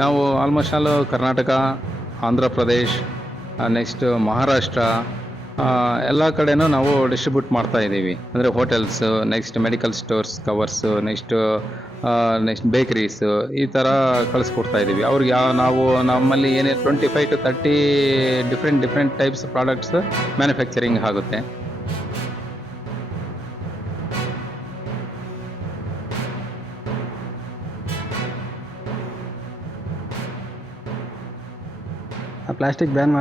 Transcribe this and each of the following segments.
ನಾವು almost all Karnataka, Andhra Pradesh, next Maharashtra, ಎಲ್ಲ ಕಡೆನೂ ನಾವು ಡಿಸ್ಟ್ರಿಬ್ಯೂಟ್ ಮಾಡ್ತಾ ಇದ್ದೀವಿ. ಅಂದರೆ hotels, next medical stores covers, next bakeries, ಈ ಥರ ಕಳಿಸ್ಕೊಡ್ತಾ ಇದ್ದೀವಿ. ಅವ್ರಿಗೆ ನಾವು ನಮ್ಮಲ್ಲಿ ಏನೇ 25 to 30 different types products manufacturing ಆಗುತ್ತೆ. ಪ್ಲಾಸ್ಟಿಕ್ ಬ್ಯಾನ್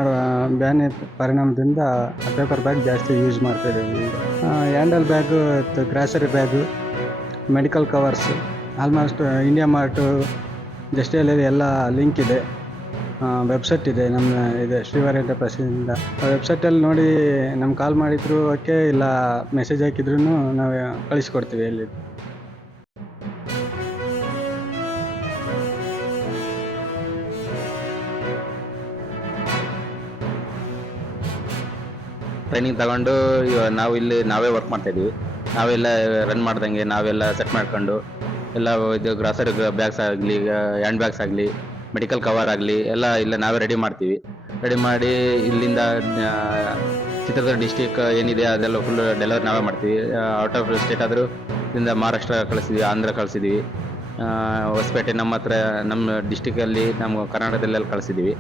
ಪರಿಣಾಮದಿಂದ ಪೇಪರ್ ಬ್ಯಾಗ್ ಜಾಸ್ತಿ ಯೂಸ್ ಮಾಡ್ತಾ ಇದ್ದೀವಿ. Handle bag, grocery bag, medical covers, almost India mart, ಜಸ್ಟಿಯಲ್ಲಿ ಎಲ್ಲ ಲಿಂಕ್ ಇದೆ. ವೆಬ್ಸೈಟ್ ಇದೆ, ನಮ್ಮ ಇದೆ ಶ್ರೀವಾರಿ ಎಂಟರ್ಪ್ರೈಸಿಂದ. ವೆಬ್ಸೈಟಲ್ಲಿ ನೋಡಿ ನಮ್ಗೆ ಕಾಲ್ ಮಾಡಿದ್ರು ಓಕೆ, ಇಲ್ಲ ಮೆಸೇಜ್ ಹಾಕಿದ್ರು ನಾವು ಕಳಿಸ್ಕೊಡ್ತೀವಿ ಎಲ್ಲಿ. ಟ್ರೈನಿಂಗ್ ತಗೊಂಡು ನಾವು ಇಲ್ಲಿ ನಾವೇ ವರ್ಕ್ ಮಾಡ್ತಾ ಇದೀವಿ. ನಾವೆಲ್ಲ ರನ್ ಮಾಡ್ದಂಗೆ ನಾವೆಲ್ಲ ಸೆಟ್ ಮಾಡ್ಕೊಂಡು ಎಲ್ಲ ಇದು ಗ್ರಾಸರಿ ಬ್ಯಾಗ್ಸ್ ಆಗಲಿ, ಹ್ಯಾಂಡ್ ಬ್ಯಾಗ್ಸ್ ಆಗಲಿ, ಮೆಡಿಕಲ್ ಕವರ್ ಆಗಲಿ ಎಲ್ಲ ಇಲ್ಲ ನಾವೇ ರೆಡಿ ಮಾಡ್ತೀವಿ. ರೆಡಿ ಮಾಡಿ ಇಲ್ಲಿಂದ ಚಿತ್ರದುರ್ಗ ಡಿಸ್ಟಿಕ್ ಏನಿದೆ ಅದೆಲ್ಲ ಫುಲ್ ಡೆಲಿವರಿ ನಾವೇ ಮಾಡ್ತೀವಿ. ಔಟ್ ಆಫ್ ಸ್ಟೇಟ್ ಆದರೂ ಇಲ್ಲಿಂದ ಮಹಾರಾಷ್ಟ್ರ ಕಳಿಸಿದ್ವಿ, ಆಂಧ್ರ ಕಳಿಸಿದ್ವಿ, ಹೊಸಪೇಟೆ ನಮ್ಮ ಹತ್ರ ನಮ್ಮ ಡಿಸ್ಟಿಕಲ್ಲಿ ನಮ್ಮ ಕರ್ನಾಟಕದಲ್ಲೆಲ್ಲ ಕಳಿಸಿದ್ವಿ.